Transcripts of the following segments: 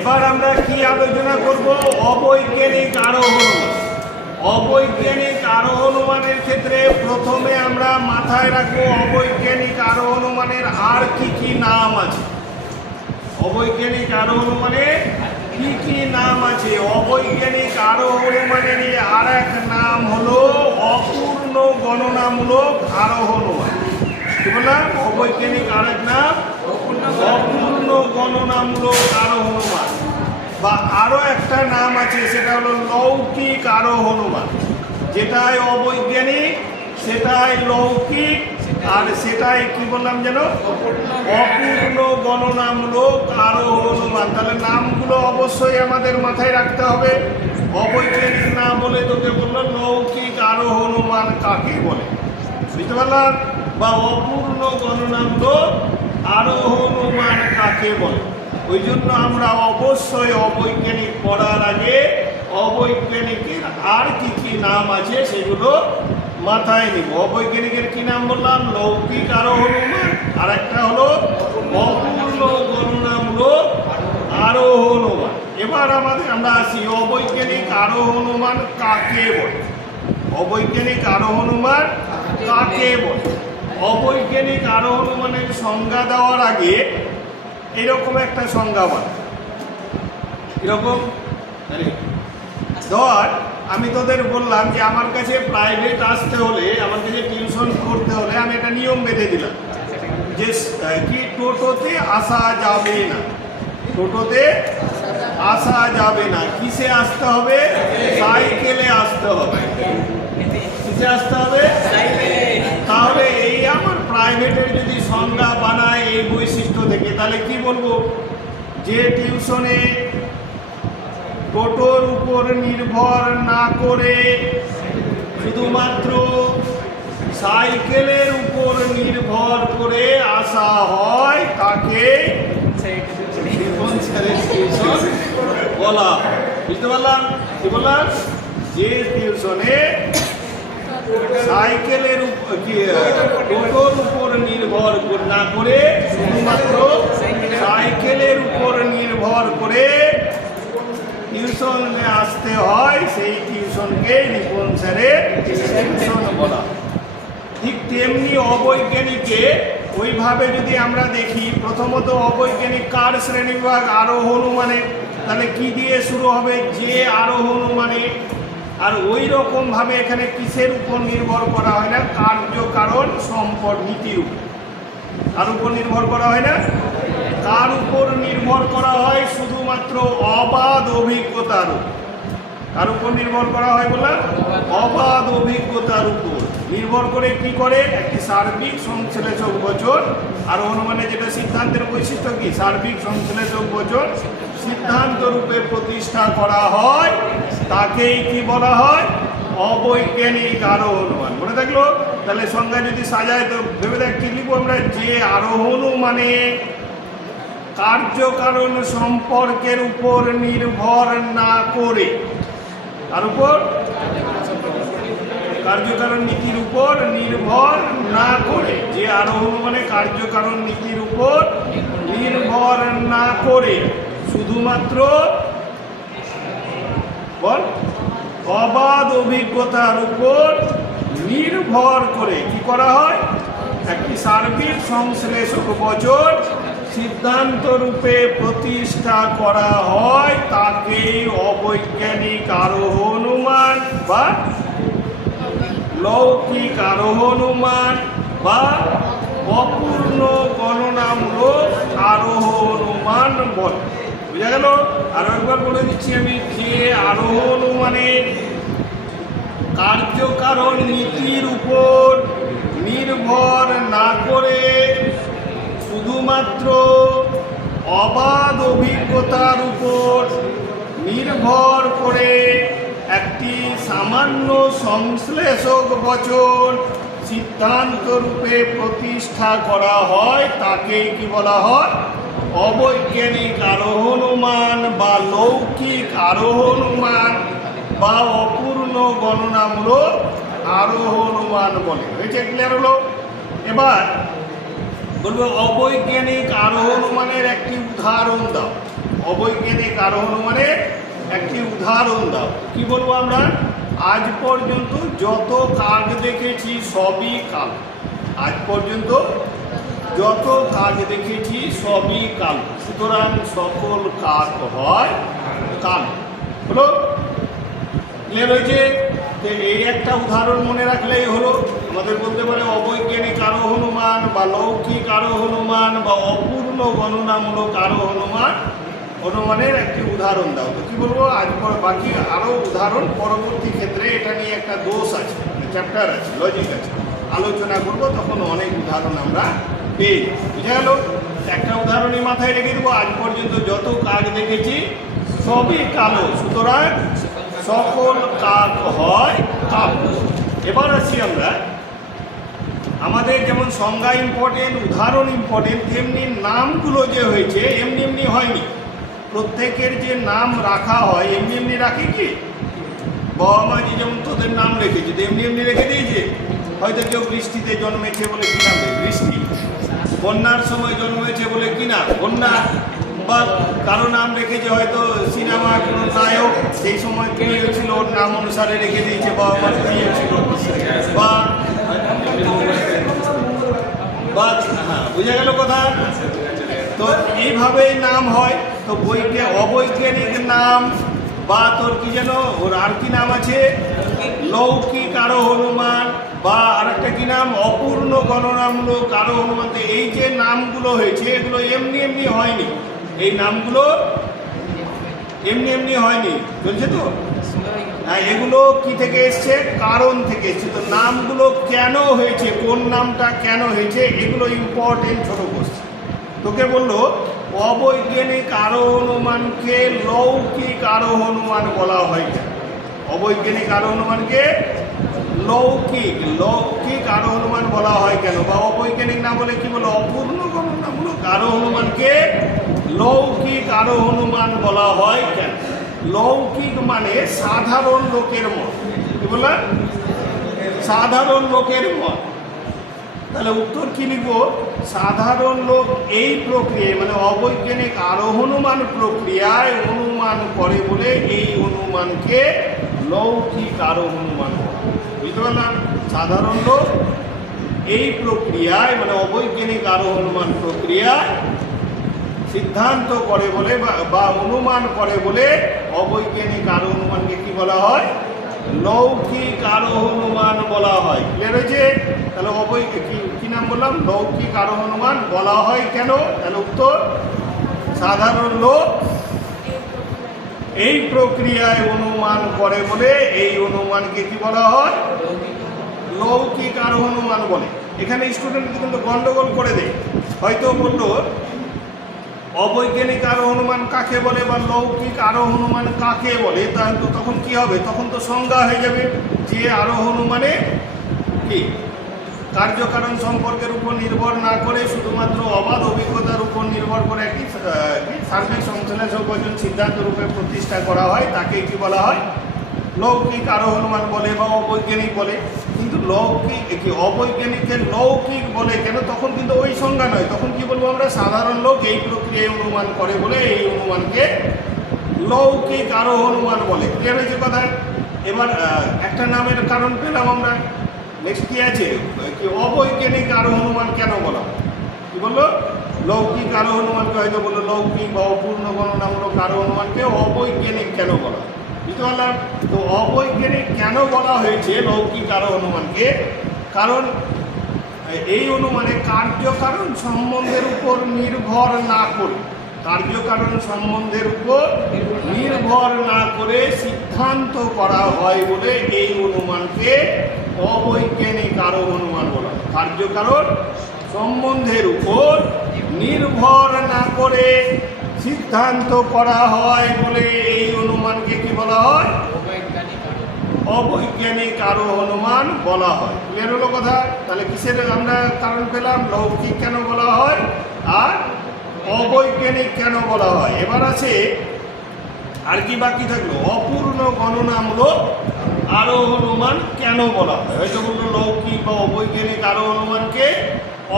এবার আমরা কি আলোচনা করব? অবৈজ্ঞানিক আরোহণ। অবৈজ্ঞানিক আরোহণ অনুমানের ক্ষেত্রে প্রথমে আমরা মাথায় রাখবো অবৈজ্ঞানিক আরোহণ অনুমানের আর কি কি নাম আছে। অবৈজ্ঞানিক আরোহণ অনুমানের কি কি নাম আছে? অবৈজ্ঞানিক আরোহণ অনুমানের আর এক নাম হলো অপূর্ণ গণনামূলক আরোহণ অনুমান। কি বললাম? অবৈজ্ঞানিক আর এক নাম অপূর্ণ গণনামূলক আরোহণ অনুমান, বা আরো একটা নাম আছে সেটা হলো লৌকিক আরোহণ অনুমান। যেটাই অবৈজ্ঞানিক সেটাই লৌকিক, আর সেটাই কি বললাম যেন অপূর্ণ গণনামূলক আরোহণ অনুমান। তাহলে নামগুলো অবশ্যই আমাদের মাথায় রাখতে হবে। অবৈজ্ঞানিক না বলে তোকে বললো লৌকিক আরোহণ অনুমান কাকে বলে, বুঝতে পারলাম? বা অপূর্ণ গণনামূলক আরোহণ অনুমান কাকে বলে। ওই জন্য আমরা অবশ্যই অবৈজ্ঞানিক পড়ার আগে অবৈজ্ঞানিকের আর কি কি নাম আছে সেগুলো মাথায় নিব। অবৈজ্ঞানিকের কি নাম বললাম? লৌকিক আরোহণ অনুমান, আর একটা হলো অপূর্ণ গণনামূলক আরোহণ অনুমান। এবার আমরা আসি অবৈজ্ঞানিক আরোহণ অনুমান কাকে বলে। অবৈজ্ঞানিক আরোহণ অনুমান কাকে বলে? অবৈজ্ঞানিক আরোহণ অনুমানের সংজ্ঞা দেওয়ার আগে এরকম একটা সংজ্ঞা বল। এরকম ধর আমি তোদের বললাম যে আমার কাছে প্রাইভেট আসতে হলে, আমার কাছে টিউশন করতে হলে আমি একটা নিয়ম বেঁধে দিলাম যে কি টোটোতে আসা যাবে না, টোটোতে আসা যাবে না। কিসে আসতে হবে? সাইকেলে আসতে হবে। কিসে আসতে হবে? তাহলে এই আমার প্রাইভেটের যদি সংজ্ঞা বানায় এই বৈশিষ্ট্য থেকে, তাহলে কি বলবো? যে টিউশনে টোটোর উপর নির্ভর না করে শুধুমাত্র সাইকেলের উপর নির্ভর করে আসা হয় তাকে বলা। বুঝতে পারলাম? কি বললাম? যে টিউশনে সাইকেলের উপর টোটোর উপর নির্ভর না করে শুধুমাত্র সাইকেলের উপর নির্ভর করে টিউশনে আসতে হয় সেই টিউশনকে রিপন স্যারের টিউশন বলা। ঠিক তেমনি অবৈজ্ঞানিকে ওইভাবে যদি আমরা দেখি, প্রথমত অবৈজ্ঞানিক কার শ্রেণীবিভাগ? আরোহণ অনুমানে। তাহলে কি দিয়ে শুরু হবে? যে আরোহণ অনুমানে। আর ওই রকম ভাবে এখানে কিসের উপর নির্ভর করা হয় না? কার্য কারণ সম্পদ নীতির উপর। কার উপর নির্ভর করা হয় না? কার উপর নির্ভর করা হয়? শুধুমাত্র অবাধ অভিজ্ঞতার উপর। কার উপর নির্ভর করা হয় বলে? অবাধ অভিজ্ঞতার উপর নির্ভর করে কি করে? একটি সার্বিক সংশ্লেষক বচন। আর অনুমানে যেটা সিদ্ধান্তের বৈশিষ্ট্য কি? সার্বিক সংশ্লেষক বচন সিদ্ধান্ত রূপে প্রতিষ্ঠা করা হয়, তাকেই কি বলা হয়? অবৈজ্ঞানিক আরোহণ অনুমান। মনে থাকলো? তাহলে সংজ্ঞা যদি সাজায় তো ভেবে দেখ কি লিখবো আমরা? যে আরোহণ অনুমানে কার্যকারণ সম্পর্কের উপর নির্ভর না করে, তার উপর কার্যকারণ নীতির উপর নির্ভর না করে, যে আরোহণ অনুমানে কার্যকারণ নীতির উপর নির্ভর না করে শুধুমাত্র বল অবাধ অভিজ্ঞতার উপর নির্ভর করে কি করা হয়? একটি সার্বিক সংশ্লেষক বচন সিদ্ধান্ত রূপে প্রতিষ্ঠা করা হয়, তাকেই অবৈজ্ঞানিক আরোহণ অনুমান বা লৌকিক আরোহণ অনুমান বা অপূর্ণ গণনামূলক আরোহণ অনুমান বলে। বুঝা গেল? আরো একবার বলে দিচ্ছি আমি, যে আরোহণ অনুমানের কার্যকারণ নীতির উপর নির্ভর না করে শুধুমাত্র অবাধ অভিজ্ঞতার উপর নির্ভর করে একটি সামান্য সংশ্লেষক বচন সিদ্ধান্ত রূপে প্রতিষ্ঠা করা হয়, তাকে কি বলা হয়? অবৈজ্ঞানিক আরোহণ অনুমান বা লৌকিক আরোহণ অনুমান বা অপূর্ণ গণনামূলক আরোহণ অনুমান বলে। হয়েছে? ক্লিয়ার হলো? এবার বলবো অবৈজ্ঞানিক আরোহণ অনুমানের একটি উদাহরণ দাও। অবৈজ্ঞানিক আরোহণ মানে একটি উদাহরণ দাও। কি বলবো আমরা? আজ পর্যন্ত যত কাক দেখেছি সবই কাল। আজ পর্যন্ত যত কাক দেখেছি সবই কাল, সুতরাং সকল কাক হয় কাল। হলো? ক্লিয়ার হয়েছে? তো এই একটা উদাহরণ মনে রাখলেই হলো। আমাদের বলতে পারে অবৈজ্ঞানিক আরোহণমান বা লৌকিক আরোহণমান বা অপূর্ণ গণনামূলক অনুমানের একটি উদাহরণ দাও। তো কি বলবো? আজ বাকি আরও উদাহরণ পরবর্তী ক্ষেত্রে এটা নিয়ে একটা দোষ আছে, মানে চ্যাপ্টার আছে, লজিক আছে, আলোচনা করবো, তখন অনেক উদাহরণ আমরা পেয়ে যাবো। বুঝে গেল? একটা উদাহরণই মাথায় রেখে দেবো, আজ পর্যন্ত যত কাক দেখেছি সবই কালো, সুতরাং সকল কাক হয় কাল। এবার আসি আমরা, আমাদের যেমন সংজ্ঞা ইম্পর্টেন্ট, উদাহরণ ইম্পর্টেন্ট, তেমনি নামগুলো যে হয়েছে এমনি এমনি হয়নি। প্রত্যেকের যে নাম রাখা হয় এমনি এমনি রাখে কি? বাবা মা যে যেমন তোদের নাম রেখেছে এমনি এমনি রেখে দিয়েছে? হয়তো কেউ বৃষ্টিতে জন্মেছে বলে কি নাম? বৃষ্টি। বন্যার সময় জন্মেছে বলে কি নাম? বন্যা। বা কারো নাম রেখেছে হয়তো সিনেমা কোনো নায়ক সেই সময় প্রিয় ছিল, ওর নাম অনুসারে রেখে দিয়েছে, বাবা মার প্রিয় ছিল। বা হ্যাঁ, বুঝে গেল কথা? তো এইভাবেই নাম হয়। তো অবৈজ্ঞানিক নাম বা তোর কি যেন ওর আর কি নাম আছে, লৌকিক আরোহণমান বা আরেকটা কি নাম, অপূর্ণ গণনামূলক আরোহণমান। এই যে নামগুলো হয়েছে এগুলো এমনি এমনি হয়নি। এই নামগুলো এমনি এমনি হয়নি, চলছে তো? হ্যাঁ, এগুলো কি থেকে এসছে? কারণ থেকে এসছে। তো নামগুলো কেন হয়েছে, কোন নামটা কেন হয়েছে, এগুলো ইম্পর্টেন্ট ছোট কোশ্চেন। তোকে বললো অবৈজ্ঞানিক আরোহণমানকে লৌকিক আরোহণমান বলা হয় কেন? অবৈজ্ঞানিক আরোহণমানকে লৌকিক আরোহণমান বলা হয় কেন? বা অবৈজ্ঞানিক না বলে কি বলো, অপূর্ণ গণনামূলক আরোহণমানকে লৌকিক আরোহণমান বলা হয় কেন? লৌকিক মানে সাধারণ লোকের মত। কি বললাম? সাধারণ লোকের মত। তাহলে উত্তর কি লিখবো? সাধারণ লোক এই প্রক্রিয়ায় মানে অবৈজ্ঞানিক আরোহণমান প্রক্রিয়ায় অনুমান করে বলে এই অনুমানকে লৌকিক আরোহণমান বলা। বুঝতে পারলাম? সাধারণ লোক এই প্রক্রিয়ায় মানে অবৈজ্ঞানিক আরোহণমান প্রক্রিয়ায় সিদ্ধান্ত করে বলে বা অনুমান করে বলে অবৈজ্ঞানিক আরোহণমানকে কি বলা হয়? লৌকিক আরোহণমান বলা হয়। ক্লিয়ার হয়েছে? তাহলে কি নাম বললাম? লৌকিক আরোহণমান বলা হয় কেন? তাহলে উত্তর সাধারণ লোক এই প্রক্রিয়ায় অনুমান করে বলে এই অনুমানকে কি বলা হয়? লৌকিক আরোহণমান বলে। এখানে স্টুডেন্ট কিন্তু গন্ডগোল করে দেয়, হয়তো বললো অবৈজ্ঞানিক আরোহণমান কাকে বলে বা লৌকিক আরোহণমান কাকে বলে। তাহলে তো তখন কি হবে? তখন তো সংজ্ঞা হয়ে যাবে যে আরোহণমানে কি কার্যকারণ সম্পর্কের উপর নির্ভর না করে শুধুমাত্র অবাধ অভিজ্ঞতার উপর নির্ভর করে একটি সার্বিক সংশ্লেষক সিদ্ধান্ত রূপে প্রতিষ্ঠা করা হয়, তাকে কি বলা হয়? লৌকিক আরোহণমান বলে বা অবৈজ্ঞানিক বলে। কিন্তু অবৈজ্ঞানিককে লৌকিক বলে কেন? তখন কিন্তু ওই সংজ্ঞা নয়, তখন কি বলবো আমরা? সাধারণ লোক এই প্রক্রিয়ায় অনুমান করে বলে এই অনুমানকে লৌকিক আরোহণমান বলে। ক্লিয়ার হয়েছে কথা? এবার একটা নামের কারণ পেলাম আমরা। নেক্সট কি আছে? কি অবৈজ্ঞানিক আরোহণমান কেন বলা? কি বললো? লৌকিক আরোহণমানকে হয়তো বললো লৌকিক বা অপূর্ণ গণনামূলক আরোহণমানকে অবৈজ্ঞানিক কেন বলা? বুঝতে পারলাম? তো অবৈজ্ঞানিক কেন বলা হয়েছে লৌকিক আরোহণমানকে? কারণ এই অনুমানে কার্যকারণ সম্বন্ধের উপর নির্ভর না করে, কার্যকারণ সম্বন্ধের উপর নির্ভর না করে সিদ্ধান্ত করা হয় বলে এই অনুমানকে অবৈজ্ঞানিক আরোহণমান বলা হয়। কার্যকারণ সম্বন্ধের উপর নির্ভর না করে সিদ্ধান্ত করা হয় বলে এই অনুমানকে কি বলা হয়? অবৈজ্ঞানিক আরোহণমান বলা হয়। ক্লিয়ার হলো কথা? তাহলে কিসের আমরা কারণ পেলাম? লৌকিক কেন বলা হয় আর অবৈজ্ঞানিক কেন বলা হয়। এবার আছে আর কি বাকি থাকলো? অপূর্ণ গণনামূলক আরোহণমান কেন বলা হয়? হয়তো বললো লৌকিক বা অবৈজ্ঞানিক আরোহণমানকে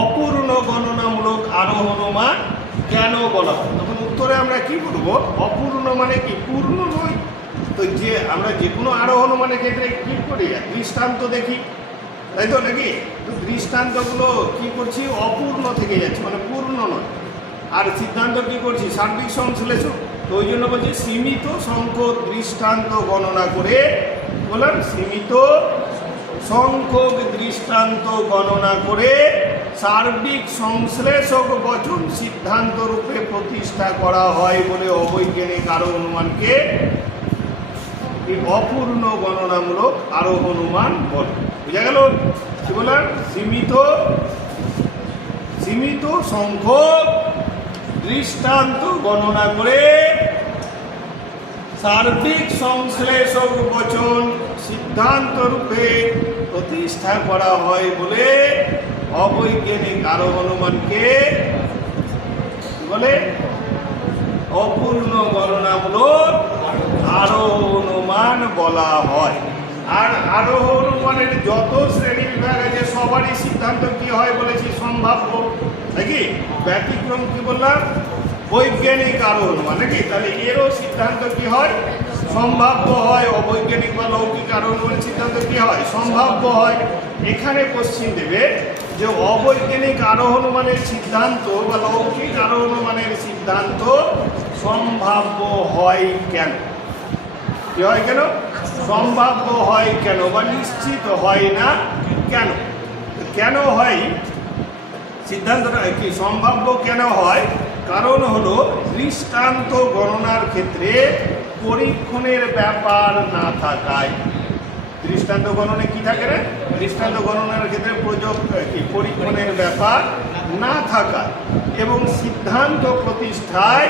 অপূর্ণ গণনামূলক আরোহণমান কেন বলা হয়? তখন উত্তরে আমরা কি বলবো? অপূর্ণ মানে কি? পূর্ণ নয়। তো যে আমরা যে কোনো আরোহণ মানে ক্ষেত্রে কি করি? দৃষ্টান্ত দেখি, তাই তো নাকি? তো দৃষ্টান্তগুলো কি করছি? অপূর্ণ থেকে যাচ্ছে, মানে পূর্ণ নয়। আর সিদ্ধান্ত কি করছি? সার্বিক সংশ্লেষণ। তো ওই জন্য বলছি সীমিত সংখ্যক দৃষ্টান্ত গণনা করে, বললাম সীমিত সংখ্যক দৃষ্টান্ত গণনা করে সার্বিক সংশ্লেষক বচন সিদ্ধান্ত রূপে প্রতিষ্ঠা করা হয় বলে অবৈজ্ঞানিক আরোহ অনুমানকে এই অপূর্ণ গণনামূলক আরোহ অনুমান বলে। বুঝা গেল? কি বললাম? সীমিত সংখ্যক দৃষ্টান্ত গণনা করে সার্বিক সংশ্লেষক বচন সিদ্ধান্ত রূপে প্রতিষ্ঠা করা হয় বলে অবৈজ্ঞানিক আরোহ অনুমানকে বলে অপূর্ণ গণনামূলক আরোহ অনুমান বলা হয়। আর আরোহ অনুমানের যত শ্রেণী বিভাগ আছে সবারই সিদ্ধান্ত কি হয় বলেছি? সম্ভাব্য, নাকি? ব্যতিক্রম কি বললাম? বৈজ্ঞানিক আরোহ অনুমান, নাকি? তাহলে এরও সিদ্ধান্ত কি হয়? সম্ভাব্য হয়। অবৈজ্ঞানিক বা লৌকিক আরোহ অনুমানের সিদ্ধান্ত কি হয়? সম্ভাব্য হয়। এখানে কোশ্চিন দেবে যে অবৈজ্ঞানিক আরোহ অনুমানের সিদ্ধান্ত বা লৌকিক আরোহ অনুমানের সিদ্ধান্ত সম্ভাব্য হয় কেন? কি হয় কেন? সম্ভাব্য হয় কেন বা নিশ্চিত হয় না কেন? কেন হয় সিদ্ধান্তটা কি সম্ভাব্য কেন হয়? কারণ হলো দৃষ্টান্ত গণনার ক্ষেত্রে পরীক্ষণের ব্যাপার না থাকায়। দৃষ্টান্ত গণনে কি থাকে রে? দৃষ্টান্ত গণনার ক্ষেত্রে পরীক্ষণের ব্যাপার না থাকায় এবং সিদ্ধান্ত প্রতিষ্ঠায়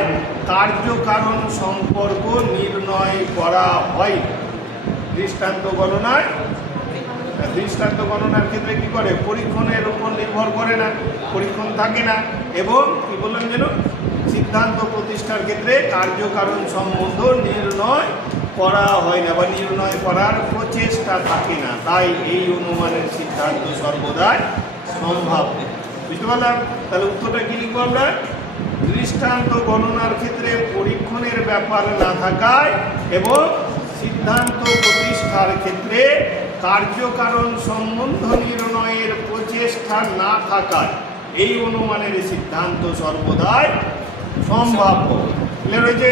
কার্যকারণ সম্পর্ক নির্ণয় করা হয়। দৃষ্টান্ত গণনার ক্ষেত্রে কি করে? পরীক্ষণের উপর নির্ভর করে না, পরীক্ষণ থাকে না, এবং কি বললাম যেন? সিদ্ধান্ত প্রতিষ্ঠার ক্ষেত্রে কার্যকারণ সম্বন্ধ নির্ণয় করা হয় না বা নির্ণয় করার প্রচেষ্টা থাকে না। তাই এই অনুমানের সিদ্ধান্ত সর্বদাই সম্ভাব্য। বুঝতে পারলাম? তাহলে উত্তরটা কি লিখবো আমরা? দৃষ্টান্ত গণনার ক্ষেত্রে পরীক্ষণের ব্যাপার না থাকায় এবং সিদ্ধান্ত প্রতিষ্ঠার ক্ষেত্রে কার্যকারণ সম্বন্ধ নির্ণয়ের প্রচেষ্টা না থাকায় এই অনুমানের সিদ্ধান্ত সর্বদাই সম্ভাব্য। ক্লিয়ার হয়েছে?